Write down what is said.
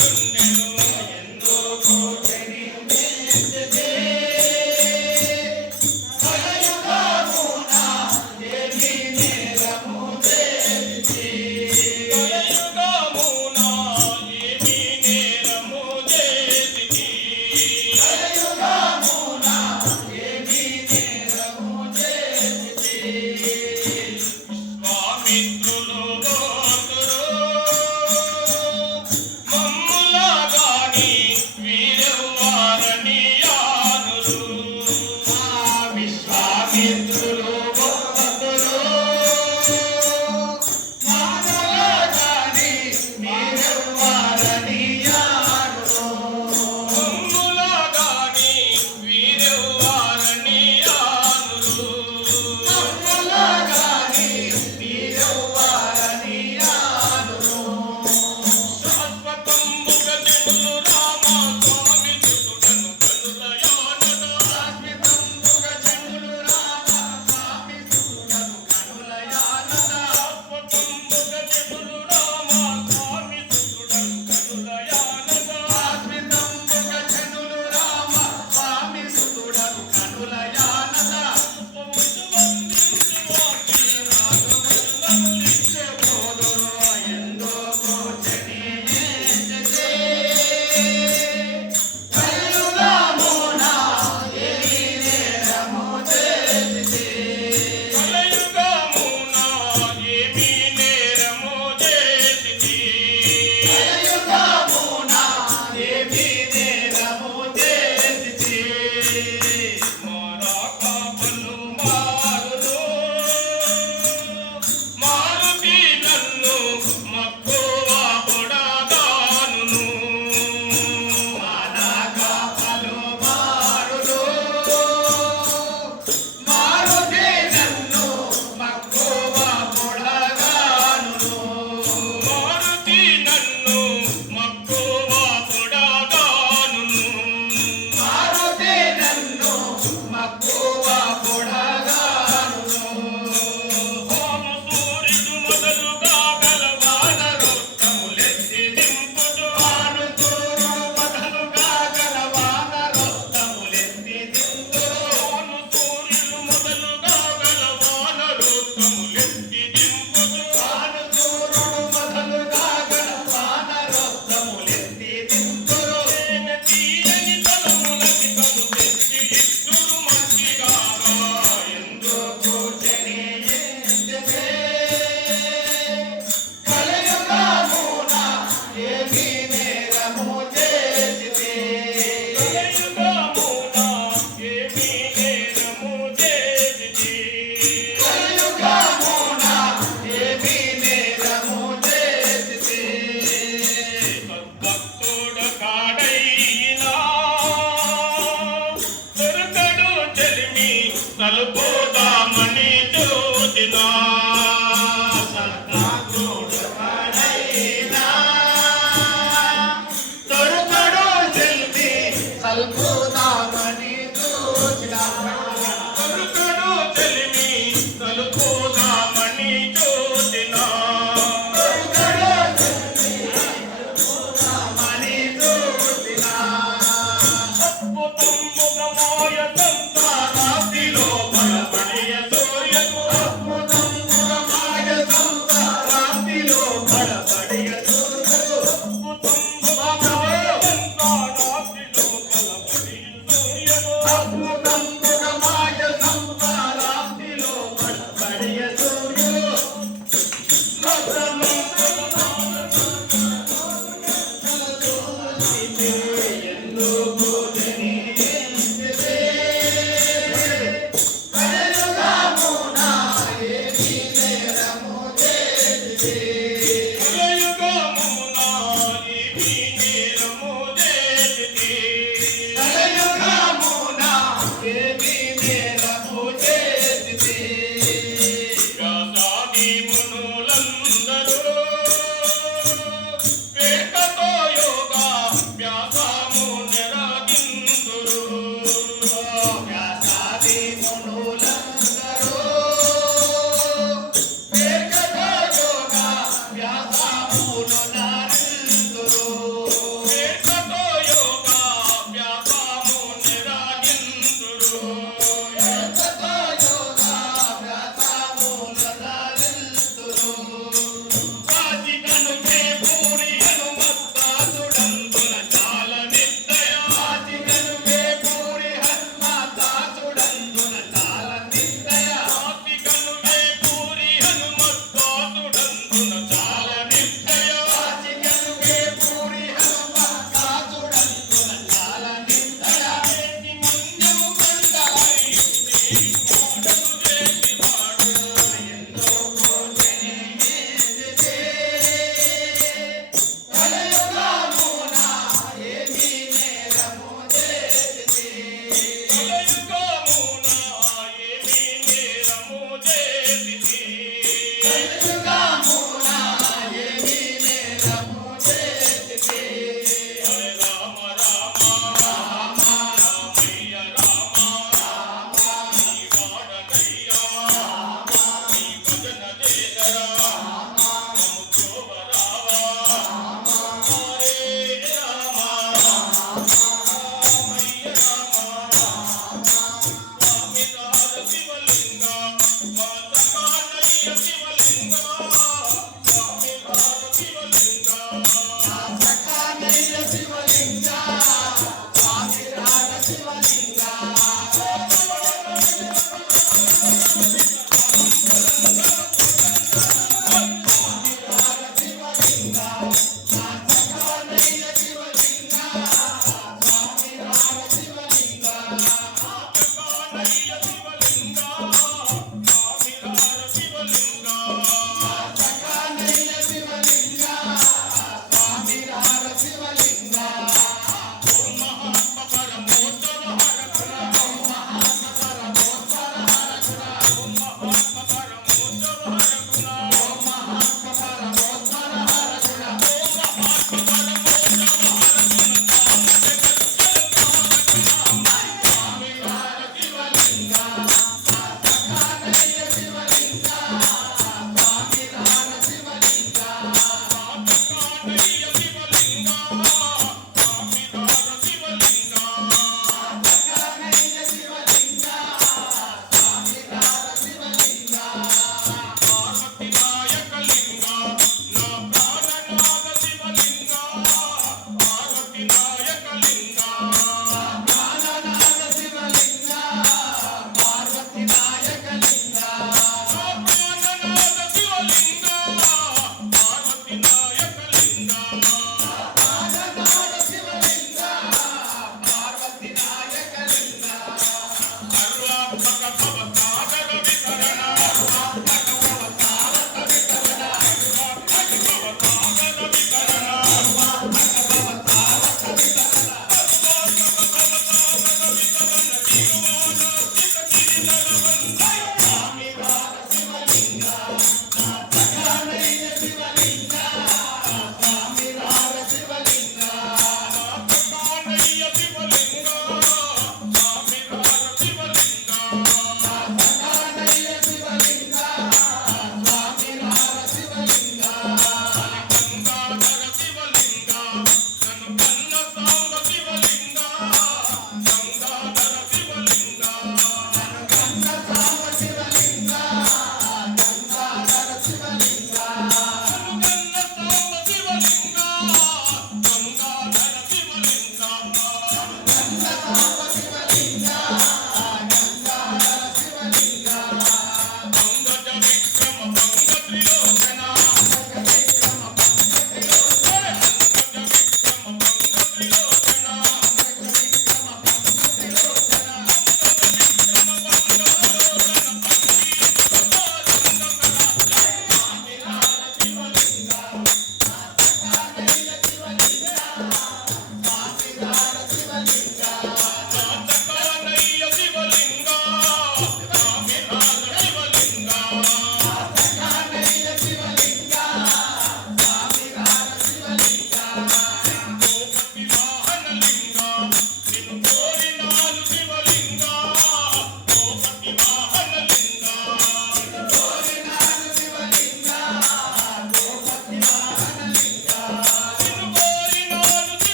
சொல்ல